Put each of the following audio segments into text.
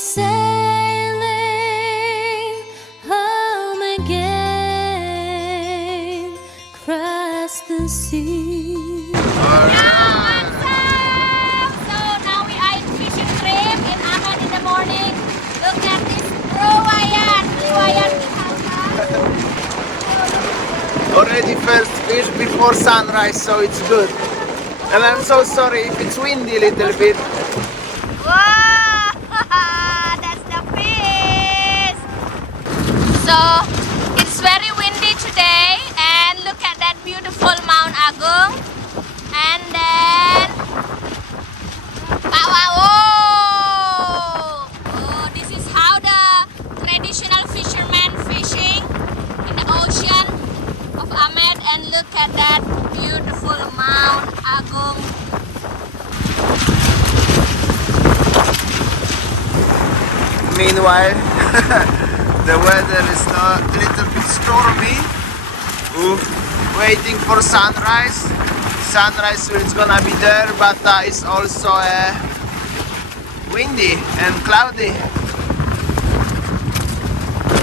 sailing home again across the sea. So now we are in fishing trip in Amed in the morning. Look at this Rowayan. Already first fish before sunrise, so it's good. And I'm so sorry if it's windy a little bit. Wow, that's the fish. So it's very windy today, and look at that beautiful Mount Agung. And then, oh, this is how the traditional fishermen fishing in the ocean of Amed. And look at that beautiful Mount Agung. Meanwhile, the weather is a little bit stormy. Waiting for sunrise. Sunrise is gonna be there, but it's also windy and cloudy.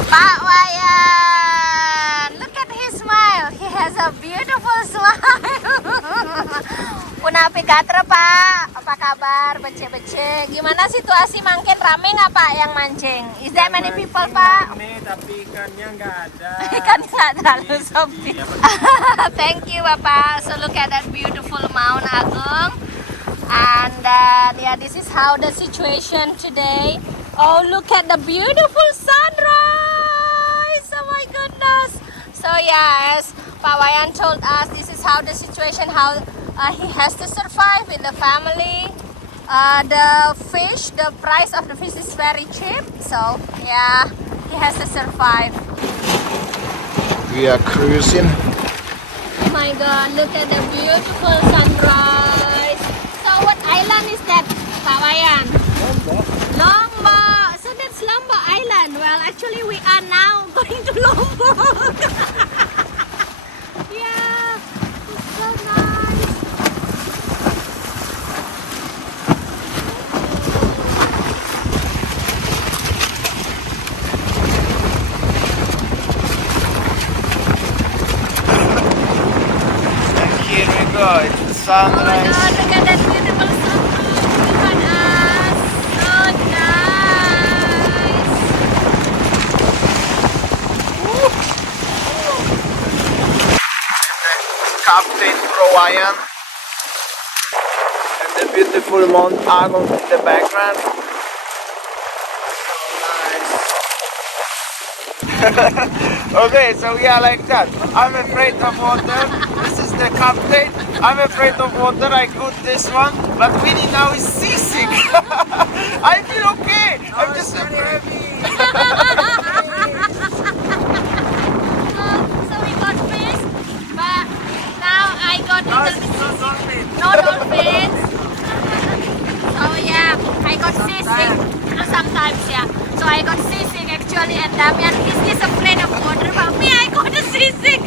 Pak Wayan, look at his smile. He has a beautiful smile. Punapi gatra Pak, apa kabar? Becek-becek. Gimana situasi makin rame nggak Pak yang mancing? Is there many people Pak? Rame, tapi ikannya nggak ada. Ikannya nggak terlalu sepi. Thank you Bapak. So look at that beautiful Mount Agung. And yeah, this is how the situation today. Oh, look at the beautiful sunrise. Oh my goodness. So yes, Pak Wayan told us this is how the situation, how he has to survive with the family. The fish, the price of the fish is very cheap. So yeah, he has to survive. We are cruising. Oh my god, look at the beautiful sunrise. So what island is that, Pak Wayan? Lombok. So that's Lombok Island. Well, actually we are now going to Lombok. Yeah, it's so nice. And here we go, it's the Oh my sunrise. god, look at that beautiful sunrise. Look at us. So nice. Captain Rowayan. And the beautiful Mount Agung in the background. So nice. Okay, so we are like that. I'm afraid of water. This is the captain. I'm afraid of water. I got this one. But Winnie now is seasick. I feel okay. I'm just afraid. So we got fish, but now I got little bit seasick. No dolphins. So yeah, I got seasick sometimes, yeah. So I got seasick actually, and Damian is afraid of water, but me I got a seasick.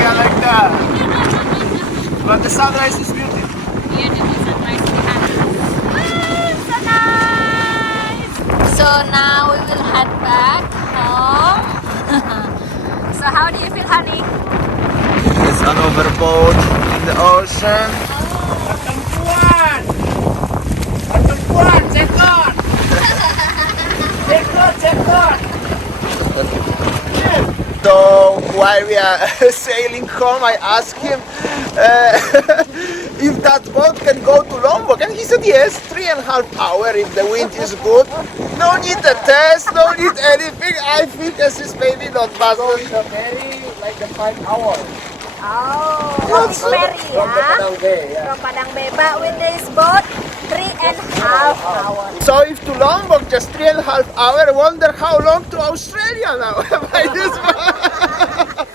We are like that. But the sunrise is beautiful. Beautiful sunrise behind us. So nice. So now we will head back home. So how do you feel, honey? It's an overboard in the ocean. Perempuan! Perempuan, cekot! Cekot! So while we are sailing home, I asked him if that boat can go to Lombok, and he said yes, 3.5 hours if the wind is good. No need a test, no need anything. I think this is maybe not possible. Very like the 5 hours. Oh, from ferry, From the yeah? Padang Bay, yeah. From Padang Bay, but with this boat, 3.5 hours. So if to Lombok just 3.5 hours, I wonder how long to Australia now. By this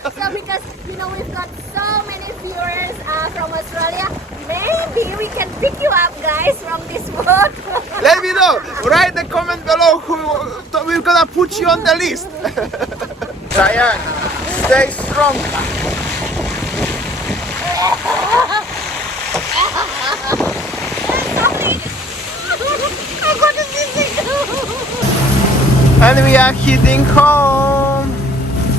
So because, you know, we've got so many viewers from Australia, maybe we can pick you up, guys, from this boat. Let me know. Write the comment below who we're gonna put you on the list. Diane, stay strong. Sorry. And we are heading home.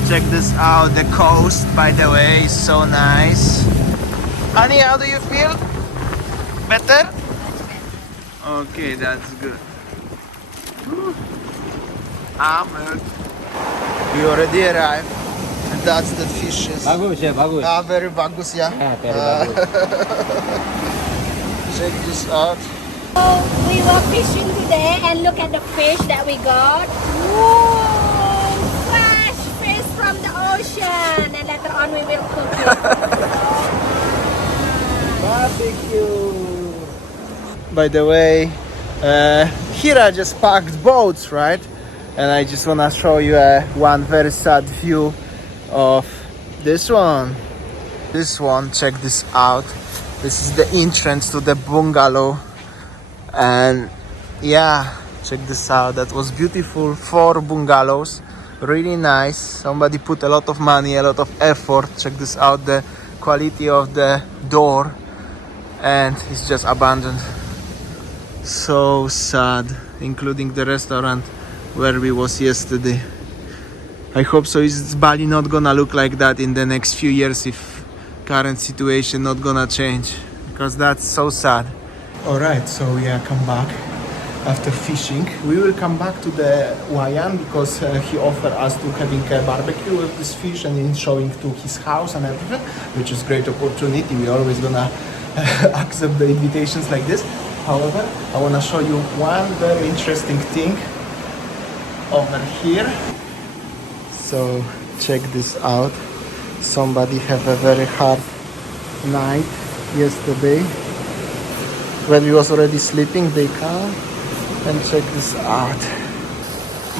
Check this out, the coast, by the way, is so nice. Honey, how do you feel? Better? Okay, that's good. Ahmed. We already arrived. And that's the fishes. Bagus ya, bagus. Very bagus ya. Very bagus. Check this out. So we were fishing today and look at the fish that we got. Whoa! Fresh fish from the ocean, and later on we will cook it. Barbecue. By the way, here I just parked boats, right? And I just wanna show you one very sad view of this one. This one, check this out. This is the entrance to the bungalow. And yeah, check this out. That was beautiful. 4 bungalows, really nice. Somebody put a lot of money, a lot of effort. Check this out, the quality of the door, and it's just abandoned. So sad, including the restaurant where we was yesterday. I hope so is Bali not gonna look like that in the next few years if current situation not gonna change, because that's so sad. Alright, so we are come back after fishing. We will come back to the Wayan because he offered us to having a barbecue with this fish and in showing to his house and everything, which is great opportunity. We always gonna accept the invitations like this. However, I wanna show you one very interesting thing over here. So check this out. Somebody have a very hard night yesterday. When we was already sleeping, they come and check this out.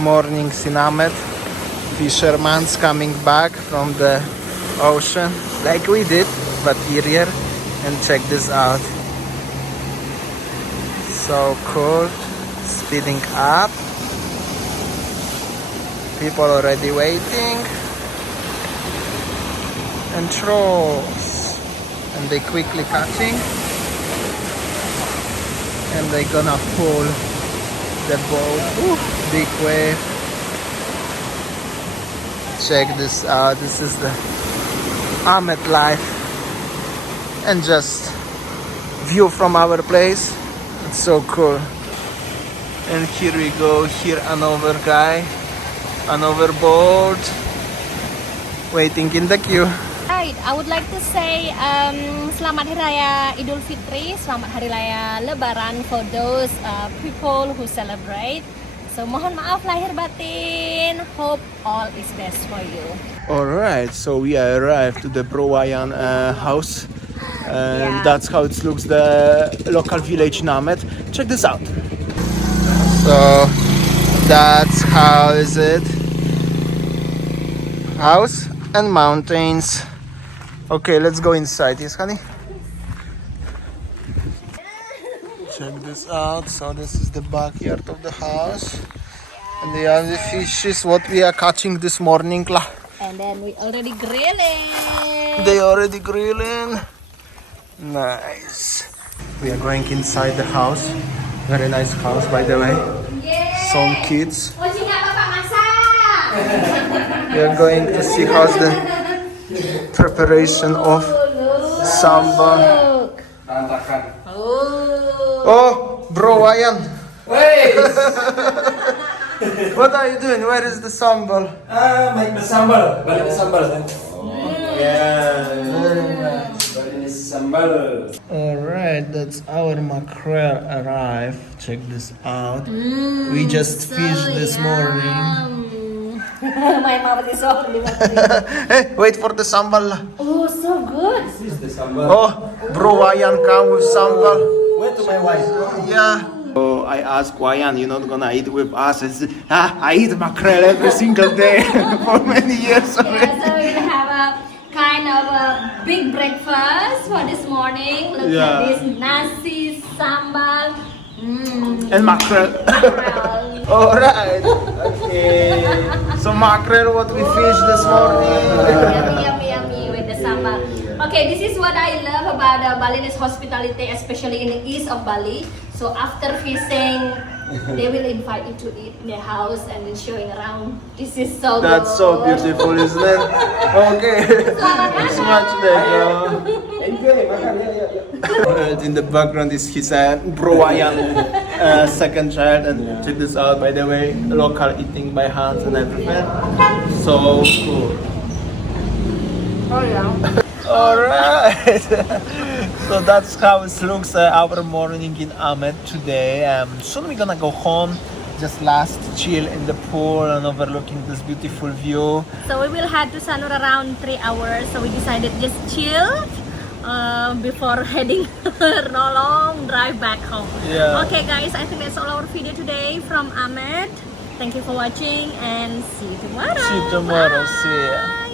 Morning in Amed. Fisherman's coming back from the ocean like we did, but earlier. And check this out. So cool. Speeding up. People already waiting. And trolls. And they quickly catching. And they're gonna pull the boat. Ooh, big wave. Check this out. This is the Amed life. And just view from our place. It's so cool. And here we go. Here another guy. Another boat. Waiting in the queue. Right, I would like to say Selamat Hari Raya Idul Fitri, Selamat Hari Raya Lebaran for those people who celebrate. So mohon maaf lahir batin. Hope all is best for you. Alright, so we arrived to the Browayan house. And Yeah. that's how it looks, the local village in Amed. Check this out. So that's how is it. House and mountains. Okay, let's go inside. Yes, honey? Check this out. So this is the backyard of the house. And they are the fishes what we are catching this morning. And then we already grilling. They already grilling. Nice. We are going inside the house. Very nice house, by the way. Some kids. Kunci nggak Bapak masak. We are going to see how's the preparation of sambal. Oh, bro, Wayan. Wait! What are you doing? Where is the sambal? Make the sambal. Balik the sambal. Yeah. Very nice. Balik the sambal. Alright, that's our mackerel arrived. Check this out. We just fished this morning. My mouth is all Hey, wait for the sambal. Oh, so good. This is the sambal. Oh, bro, Wayan come with sambal. Wait to my wife. Yeah. So I asked Wayan, you're not gonna eat with us. I eat mackerel every single day for many years already. Yeah, so we're gonna have a kind of a big breakfast for this morning. Look Yeah. at this nasi, sambal, And mackerel. mackerel. Alright. Okay. So mackerel what we fished this morning. Yummy, yummy, yummy with the sambal. Okay, this is what I love about Balinese hospitality, especially in the east of Bali. So after fishing, they will invite you to eat in their house and then showing around. This is so That's so beautiful, isn't it? Okay. Thanks much, Lego. Enjoy, makan ya, ya, ya. In the background is his Browayan second child, and check this out, by the way, local eating by hands and everything. So cool. Oh yeah. Alright. So that's how it looks our morning in Amed today. Soon we're gonna go home, just last chill in the pool and overlooking this beautiful view. So we will head to Sanur around 3 hours. So we decided just chill before heading a long drive back home. Yeah. Okay guys, I think that's all our video today from Amed. Thank you for watching and see you tomorrow. See you tomorrow. Bye. See ya.